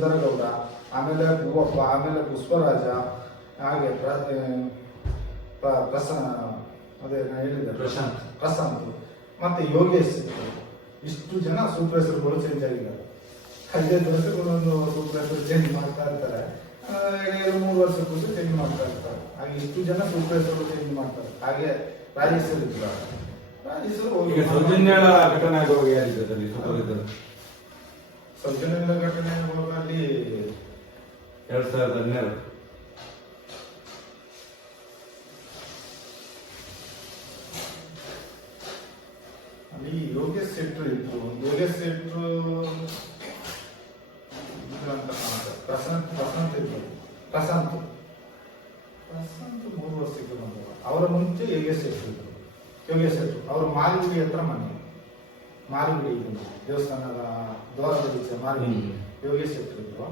ಸುಂದರಗೌಡ ಆಮೇಲೆ ಹೂವಪ್ಪ ಆಮೇಲೆ ಪುಷ್ಪರಾಜ ಹಾಗೆ ಪ್ರ- ಪ್ರಸ ಪ್ರಸನ್ನ ಅದೇ ನಾನು ಹೇಳಿದ್ದೆ. ಪ್ರಶಾಂತ್. ಪ್ರಶಾಂತ್. ಮತ್ತೆ ಯೋಗೇಶ್. ಇಷ್ಟು ಜನ ಸೂಪರ್ವೈಸರ್ಗಳು ಚೇಂಜ್ ಆಗಿದ್ದಾರೆ. ಹದಿನೈದು ಒಂದು ಸೂಪರ್ವೈಸರ್ ಚೇಂಜ್ ಮಾಡ್ತಾ ಇರ್ತಾರೆ. ಎರಡು ಮೂರು ವರ್ಷಕ್ಕೂ ಚೇಂಜ್ ಮಾಡ್ತಾ ಇರ್ತಾರೆ. ಹಾಗೆ ಇಷ್ಟು ಜನ ಸೂಪರ್ವೈಸರ್ಗಳು ಚೇಂಜ್ ಮಾಡ್ತಾರೆ. ಹಾಗೆ ರಾಜೇಶ್ವರ್ ಘಟನೆ ರಾಜೇಶ್ವರ್ ಘಟನೆ ಆಗುವಾಗ ಯಾರಿದ್ದದಲ್ಲಿ ಸೌಜನ್ಯ ಘಟನೆ ಮೂಲಕ ಅಲ್ಲಿ ಎರಡ್ ಸಾವಿರದ ಹನ್ನೆರಡು. ಅಲ್ಲಿ ಯೋಗೇಶ್ ಶೆಟ್ರು ಇದ್ರು. ಯೋಗೇಶ್ ಶೆಟ್ರು ಇದ್ರು ಅಂತ. ಪ್ರಶಾಂತ್ ಪ್ರಶಾಂತ್ ಇದ್ರು. ಪ್ರಶಾಂತ್ ಪ್ರಶಾಂತ್ ಮೂರು ವರ್ಷಕ್ಕೆ ಬಂದವ. ಅವರ ಮುಂಚೆ ಯೋಗೇಶ್ ಶೆಟ್ರು ಇದ್ರು. ಯೋಗೇಶ್ ಶೆಟ್ರು. ಅವ್ರ ಮಾಲ್ಗುಡಿ ಹತ್ರ ಮನೆ. ಮಾಲಿಗುಡಿ ಇದು ದೇವಸ್ಥಾನದ ದ್ವಾರದ ಮಾರಿಗುಡಿ. ಯೋಗೇಶ್ ಶೆಟ್ರು ಇದ್ರು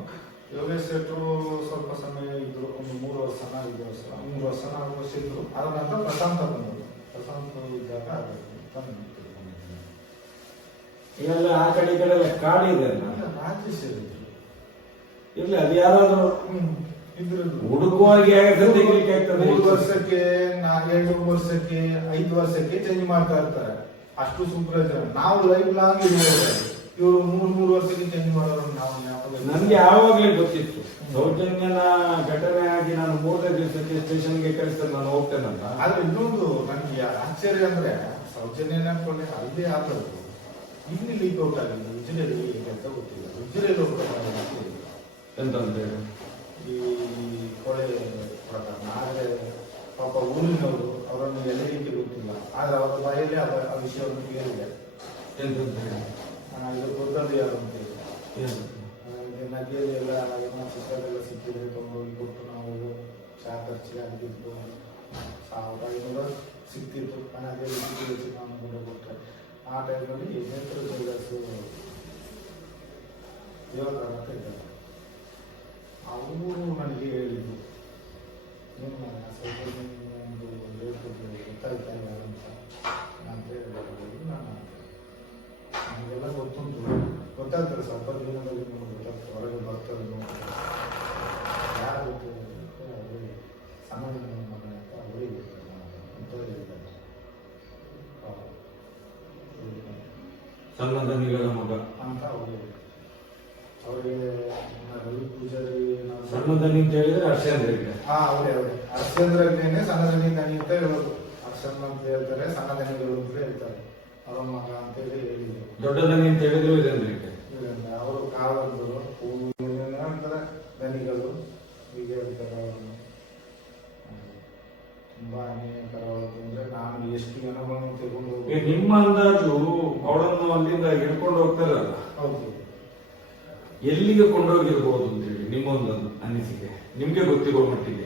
ಯೋಗೇಶ್ ಶೆಟ್ರು ಸ್ವಲ್ಪ ಸಮಯ ಇದ್ರು ಒಂದು ಮೂರು ವರ್ಷ ಐದು ವರ್ಷ ಮೂರು ವರ್ಷ ನಾಲ್ಕು ವರ್ಷ ಇದ್ರು. ಅದರ ನಂತರ ಪ್ರಶಾಂತ ಬಂದರು. ಪ್ರಶಾಂತ ಇದ್ದಾಗ ಅದು ಇವೆಲ್ಲ ಆ ಕಡೆ ಈ ಕಡೆ ಎಲ್ಲ ಕಾಡು ಇದೆ ರಾಜೇಶ್ ಇರ್ಲಿ ಅದು ಯಾರಾದ್ರೂ ಆಗ್ತದೆ ಮೂರು ವರ್ಷಕ್ಕೆ ಎರಡು ವರ್ಷಕ್ಕೆ ಐದು ವರ್ಷಕ್ಕೆ ಚೇಂಜ್ ಮಾಡ್ತಾ ಇರ್ತಾರೆ. ಅಷ್ಟು ಸೂಪರ್ವೈಸರ್ ನಾವು ಲೈಫ್ ಲಾಂಗ್ ಇರುವವರು ಇವರು ಮೂರು ಮೂರು ವರ್ಷಕ್ಕೆ ಚೇಂಜ್ ಮಾಡೋರು ನಾವು ಯಾವಾಗಲೂ- ನನಗೆ ಯಾವಾಗ್ಲೇ ಗೊತ್ತಿತ್ತು. ಸೌಜನ್ಯನ ಘಟನೆ ಆಗಿ ನಾನು ಮೂರನೇ ದಿವಸಕ್ಕೆ ಸ್ಟೇಷನ್ಗೆ ಕಳಿಸ್ತಾರೆ ನಾನು ಹೋಗ್ತೇನಂತ. ಆದ್ರೆ ಇನ್ನೊಂದು ನನ್ಗೆ ಆಶ್ಚರ್ಯ ಅಂದ್ರೆ ಸೌಜನ್ಯನ ಕೊನೆ ಅಲ್ಲಿ ಆದದ್ದು. ಇಲ್ಲಿ ಲೀಕ್ ಔಟ್ ಆಗಿದೆ. ಉಜಿರೆಯಲ್ಲಿ ಅಂತ ಗೊತ್ತಿಲ್ಲ. ಉಜಿರೆಯಲ್ಲಿ ಹೋಗ್ತಾರೆ ಎಂತಂದ್ರೆ? ಈ ಕೊಳೆ ಪ್ರಕರಣ. ಆದ್ರೆ ಪಾಪ ಊರಿನವರು ಅವರನ್ನು ಎಲ್ಲರಿಗೆ ಗೊತ್ತಿಲ್ಲ. ಆದ್ರೆ ಅವತ್ತು ಬಾಯಲ್ಲಿ ಆ ಆ ವಿಷಯವನ್ನು ಕೇಳಿದೆ ಇದು ಗೊತ್ತದ್ದು ಯಾರು ಅಂತ ಹೇಳಿ ನದಿಯಲ್ಲಿ ಎಲ್ಲ ಏನೋ ಚಿಕ್ಕದೆಲ್ಲ ಸಿಕ್ಕಿದ್ರೆ ಕೊಂಡೋಗಿ ಕೊಟ್ಟು ನಾವು ಚಾ ಖರ್ಚಿಗೆ ಆಗಿದ್ದು ಸಾವಿರದ ಐನೂರು ಸಿಕ್ತಿತ್ತು ಆ ನದಿಯಲ್ಲಿ ನಾನು ಚಿಕ್ಕಮ್ಮನ ಕೊಟ್ಟರೆ ಆ ಟೈಮಲ್ಲಿ ನೇತ್ರ ದೇವರ ಅಂತ ಇದ್ದಾರೆ ಅವರು ನನಗೆ ಹೇಳಿದ್ರು ನಿಮ್ಮ ಸ್ವಲ್ಪ ಒಂದು ಹೇಳ್ತಿದ್ರು ಗೊತ್ತಾಯ್ತಾ ಯಾರು ಅಂತ ನಾನು ಹೇಳಿದ್ರು ನಾನು ನಮಗೆಲ್ಲ ಗೊತ್ತುಂಟು ಗೊತ್ತಾಗ್ತದೆ ಸ್ವಲ್ಪ ದಿನದಲ್ಲಿ ನಿಮಗೆ ಗೊತ್ತಾಗ್ತದೆ ಹೊರಗೆ ಬರ್ತಾರೆ ಯಾರು ಗೊತ್ತು ಅವರಿಗೆ ಸಣ್ಣ ಮಗನ ಅಂತ ಅವರಿಗೆ ಗೊತ್ತಿಲ್ಲ. ಸಣ್ಣ ಮಗ. ಅಂತ ಅವರಿಗೆ ಅವರಿಗೆ ರವಿ ಪೂಜಾರಿ ದನಿ ಅಂತ ಹೇಳಿದ್ರೆ ಹರ್ಷೇಂದ್ರ ಹಾ ಅವರೇ ಅವರೇ. ಹರ್ಷೇಂದ್ರಗ್ನೇನೆ ಸಣ್ಣ ದನಿ ಅಂತ ಹೇಳೋದು ಹರ್ಷನ್ ಅಂತ ಹೇಳ್ತಾರೆ ಸಣ್ಣ ದನಿಗಳು ಅಂತ ಹೇಳ್ತಾರೆ. ಅವರ ಮಗ ಅಂತ ಹೇಳಿ ಹೇಳಿದ್ರು. ದೊಡ್ಡ ದನಿ ಅಂತ ಹೇಳಿದ್ರು ಇದೆ ಇದರಿಂದ ಅವರು ಕಾವಲರು ಏನೇನೋ ಅಂತಾರೆ ದನಿಗಳು ಹೀಗೆ ಹೇಳ್ತಾರೆ ಅವರನ್ನು ತುಂಬಾ ಅನ್ಯಾಯಕರವಾದ ಅಂದ್ರೆ ನಾನು ಎಷ್ಟು ಜನಗಳನ್ನು ತಗೊಂಡು. ನಿಮ್ಮ ಅಂದಾಜು ಅವಳನ್ನು ಅಲ್ಲಿಂದ ಹಿಡ್ಕೊಂಡು ಹೋಗ್ತಾರಲ್ಲ? ಹೌದು. ಎಲ್ಲಿಗೆ ಕೊಂಡೋಗಿರ್ಬೋದು ಅಂತೇಳಿ ನಿಮ್ಮೊಂದು ಅನಿಸಿಕೆ. ನಿಮ್ಗೆ ಗೊತ್ತಿರೋ ಮಟ್ಟಿಗೆ.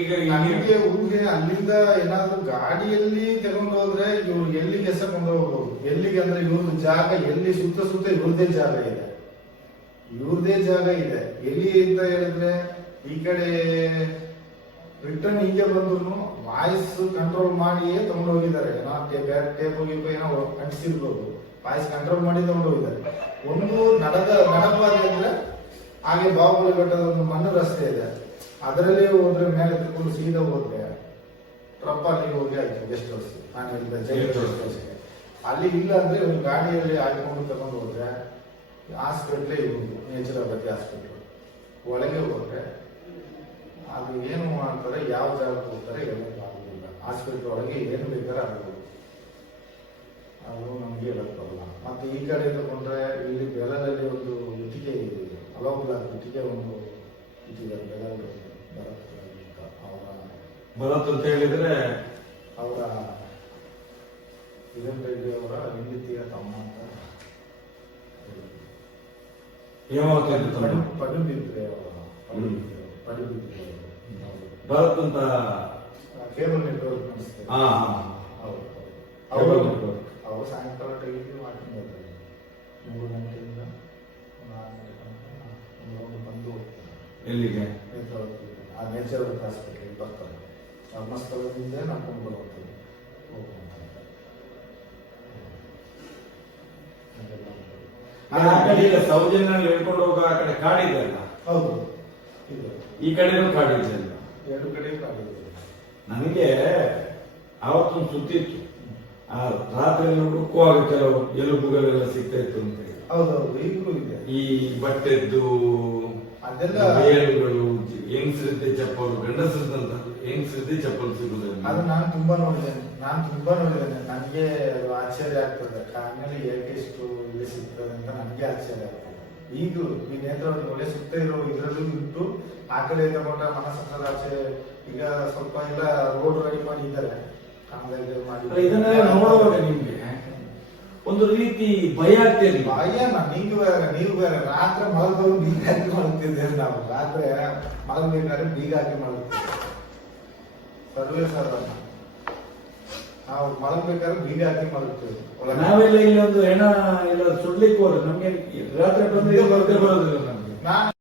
ಈಗ ನನಗೆ ಊರಿಗೆ ಅಲ್ಲಿಂದ ಏನಾದ್ರು ಗಾಡಿಯಲ್ಲಿ ತಗೊಂಡು ಹೋದ್ರೆ ಇವ್ರು ಎಲ್ಲಿಗೆ ಎಸಕೊಂಡು ಹೋಗ್ಬೋದು ಎಲ್ಲಿಗೆ ಅಂದ್ರೆ ಇವ್ರದ್ದು ಜಾಗ ಎಲ್ಲಿ ಸುತ್ತ ಸುತ್ತ ಇವ್ರದೇ ಜಾಗ ಇದೆ. ಇವ್ರದೇ ಜಾಗ ಇದೆ. ಎಲ್ಲಿ ಅಂತ ಹೇಳಿದ್ರೆ ಈ ಕಡೆ ರಿಟರ್ನ್ ಹಿಂಗೆ ಬಂದ್ರು ವಾಯ್ಸ್ ಕಂಟ್ರೋಲ್ ಮಾಡಿಯೇ ತಗೊಂಡು ಹೋಗಿದ್ದಾರೆ ಏನೋ ಟೇಪ್ ಟೇಪ್ ಹೋಗಿಪ್ಪ ಏನೋ ಅಂಟಿಸಿರ್ಬೋದು. ವಾಯ್ಸ್ ಕಂಟ್ರೋಲ್ ಮಾಡಿ ತಗೊಂಡು ಹೋಗಿದ್ದಾರೆ ಒಂದು ನಡದ ನಡಪಾದೆ ಅಂದ್ರೆ ಹಾಗೆ ಬಾಹುಬಲಿ ಬೆಟ್ಟದ ಒಂದು ಮಣ್ಣು ರಸ್ತೆ ಇದೆ. ಅದರಲ್ಲಿ ಹೋದ್ರೆ ಮೇಲೆ ತಿಳ್ಕೊಂಡು ಸೀದಾ ಹೋದ್ರೆ ಟ್ರಪ್ ಅಲ್ಲಿ ಹೋಗಿ ಆಯ್ತು ಗೆಸ್ಟ್ ಹೌಸ್ ನಾನು ಹೇಳಿದ ಜೈಲ್ ಗೆಸ್ಟ್ ಹೌಸ್ಗೆ ಅಲ್ಲಿ ಇಲ್ಲ ಅಂದ್ರೆ ಒಂದು ಗಾಡಿಯಲ್ಲಿ ಹಾಕೊಂಡು ತಗೊಂಡು ಹೋದ್ರೆ ಹಾಸ್ಪಿಟ್ಲೇ ಇರುವುದು ನೇಚುರೋಪತಿ ಹಾಸ್ಪಿಟ್ಲ್ ಒಳಗೆ ಹೋದ್ರೆ ಅದು ಏನು ಮಾಡ್ತಾರೆ ಯಾವ ಜಾಗಕ್ಕೆ ಹೋಗ್ತಾರೆ ಹೇಳಕ್ ಆಗುದಿಲ್ಲ. ಹಾಸ್ಪಿಟ್ಲ್ ಒಳಗೆ ಏನು ಬೇಕಾದ್ರೆ ಆಗ್ಬೋದು ಅದು ನಮಗೆ ಹೇಳಕ್ ಬರಲ್ಲ ಮತ್ತೆ ಈ ಕಡೆ ತಗೊಂಡ್ರೆ ಇಲ್ಲಿ ಬೆಲದಲ್ಲಿ ಒಂದು ಇಟ್ಟಿಗೆ ಇದೆ. ಇಟ್ಟಿಗೆ ಒಂದು ಇಟ್ಟಿದ್ದಾರೆ ಭರತ್ ಅಂತ ಅವರ ಭರತ್ ಅಂತ ಹೇಳಿದ್ರೆ ಅವರ ಕಿರಣ್ ರೆಡ್ಡಿ ಅವರ ಹೆಂಡತಿಯ ತಮ್ಮ ಅಂತ ಪಡುಬಿದ್ರೆ ಅವರ. ಭರತ್ ಅಂತ ಕೇಬಲ್ ನೆಟ್ವರ್ಕ್ ನಡೆಸ್ತಾರೆ ಅವರು ಅವರು ಸಾಯಂಕಾಲ ಟೈಮ್ ವಾಕಿಂಗ್ ಬರ್ತಾರೆ ಮೂರು ಗಂಟೆಯಿಂದ ನಾಲ್ಕು ಗಂಟೆ ತನಕ ಒಂದು ರೌಂಡ್ ಬಂದು ಹೋಗ್ತಾರೆ ಎಲ್ಲಿಗೆ? ಆ ನೇಚರ್ ಹಾಸ್ಪಿಟ್ಲಿಗೆ ಬರ್ತಾರೆ ಧರ್ಮಸ್ಥಳದಿಂದ ನಡ್ಕೊಂಡು ಬರುವಂಥದ್ದು. ಆ ಕಡೆ ಇಲ್ಲ ಸೌಜನ್ಯಲ್ಲಿ ಹೇಳ್ಕೊಂಡು ಹೋಗೋ ಆ ಕಡೆ ಕಾಡಿದೆಲ್ಲ ಹೌದು. ಇದು ಈ ಕಡೆನೂ ಕಾಡಿದೆಲ್ಲ ಎರಡು ಕಡೆ ಕಾಡಿದೆ ನನಗೆ ಆವತ್ತೊಂದು ಸುದ್ದಿ ಇತ್ತು. ಆ ರಾತ್ರಿ ಹುಡುಕುವಾಗ ಕೆಲವು ಎಲುಬುಗಳೆಲ್ಲ ಸಿಗ್ತಾ ಇತ್ತು ಅಂತ. ಹೌದೌದು ಈಗಲೂ ಇದೆ. ಈ ಬಟ್ಟೆದ್ದು ಅದೆಲ್ಲ ಬೇರುಗಳು ಹೆಂಗಸರಿದ್ದೆ ಚಪ್ಪಲು ಗಂಡಸರಿದ್ದಂತ ಹೆಂಗಸರಿದ್ದೆ ಚಪ್ಪಲು ಸಿಗುದಿಲ್ಲ? ಅದು ನಾನು ತುಂಬಾ ನೋಡಿದ್ದೇನೆ ನಾನು ತುಂಬಾ ನೋಡಿದ್ದೇನೆ ನನಗೆ ಆಶ್ಚರ್ಯ ಆಗ್ತದೆ ಆಮೇಲೆ ಏಕೆ ಇಷ್ಟು ಇಲ್ಲಿ ಸಿಗ್ತದೆ ಅಂತ ನನಗೆ ಆಶ್ಚರ್ಯ ಆಗ್ತದೆ. ಈಗಲೂ ಈ ನೇತ್ರಾವತಿ ಒಳ್ಳೆ ಸುತ್ತ ಇರೋ ಇದರಲ್ಲೂ ಬಿಟ್ಟು ಆ ಕಡೆ ತಗೊಂಡ ಮನಸ್ಸದ ಆಚೆ ಈಗ ಸ್ವಲ್ಪ ಎಲ್ಲ ರೋಡ್ ರೆಡಿ ಮಾಡಿದ್ದಾರೆ. ಕಾಮಗಾರಿ ಮಾಡಿ ಇದನ್ನ ಇದನ್ನೆಲ್ಲ ನೋಡುವಾಗ ನಿಮ್ಗೆ ಒಂದು ರೀತಿ ಭಯ ಆಗ್ತಿರ್ಲಿ ಭಯನ ನೀವು ಬೇರೆ ನೀವು ಬೇರೆ. ರಾತ್ರಿ ಮಲಗೋರು ಬೀಗ ಹಾಕಿ ಮಲಗ್ತಿದ್ದೇವೆ ನಾವು. ರಾತ್ರಿ ಮಲಗಬೇಕಾದ್ರೆ ಬೀಗ ಹಾಕಿ ಮಲಗ್ತೀವಿ. ಸರ್ವೇ ಸಾಧಾರಣ ನಾವು ಮಲಗಬೇಕಾದ್ರೆ ಬೀಗ ಹಾಕಿ ಮಲಗ್ತೀವಿ. ನಾವೆಲ್ಲ ಇಲ್ಲಿ ಒಂದು ಹೆಣ ಎಲ್ಲ ಸುಡ್ಲಿಕ್ಕೆ ಹೋದ್ರೆ ನಮ್ಗೆ ರಾತ್ರಿ ಬಂದ್ರೆ ಬರ್ತೇವೆ ಬರೋದಿಲ್ಲ ನಮ್ಗೆ. ನಾನು